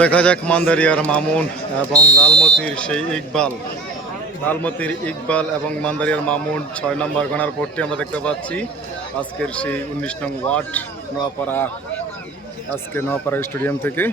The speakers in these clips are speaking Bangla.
দেখা যাক মান্দারিয়ার মামুন এবং লালমতির সেই ইকবাল। লালমতির ইকবাল এবং মান্দারিয়ার মামুন ৬ নম্বর গণার পট্টি আমরা দেখতে পাচ্ছি। আজকের সেই ১৯ নং ওয়ার্ড নোয়াপাড়া, আজকে নোয়াপাড়া স্টেডিয়াম থেকে।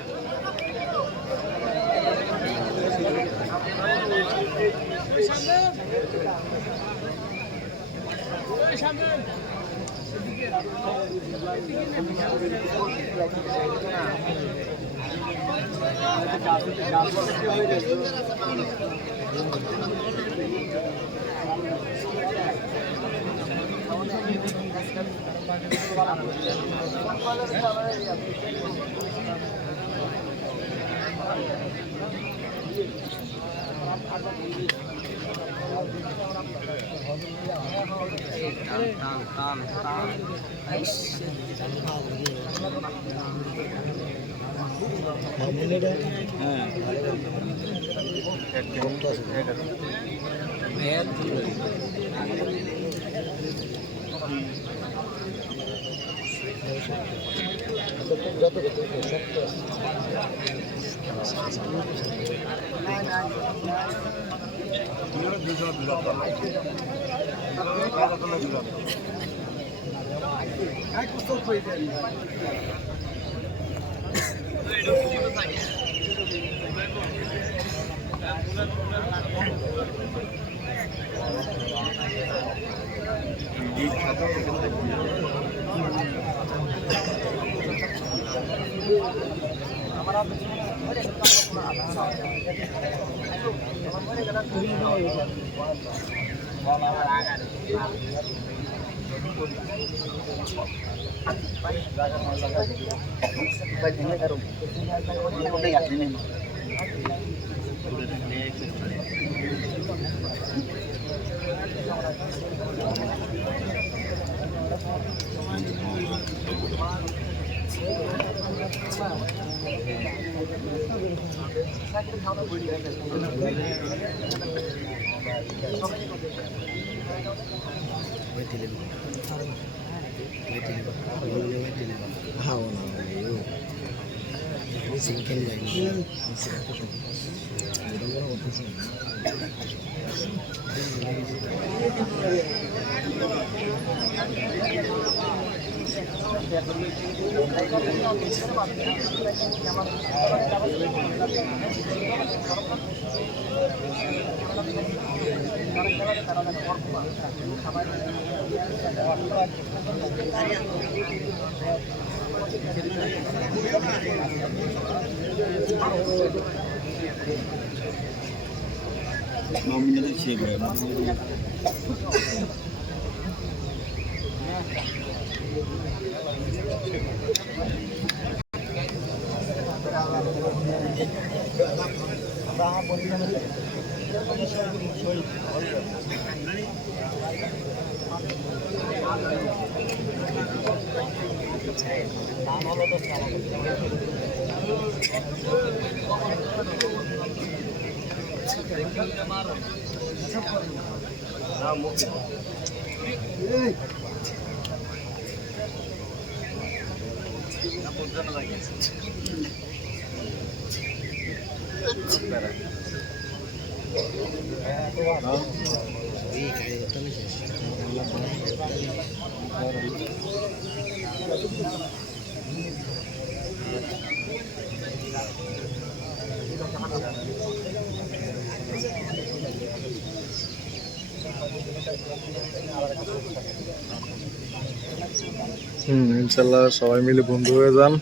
ইনশাল্লাহ সবাই মিলে বন্ধু হয়ে যান।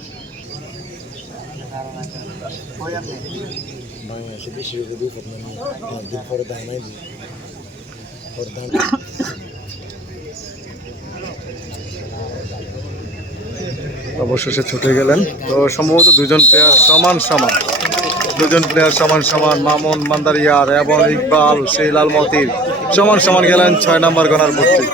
অবশেষে ছুটে গেলেন। তো সম্ভবত দুজন প্লেয়ার সমান মামুন মান্দারিয়ার এবং ইকবাল সেই লালমতির সমান গেলেন ৬ নম্বর গণার মূর্তি।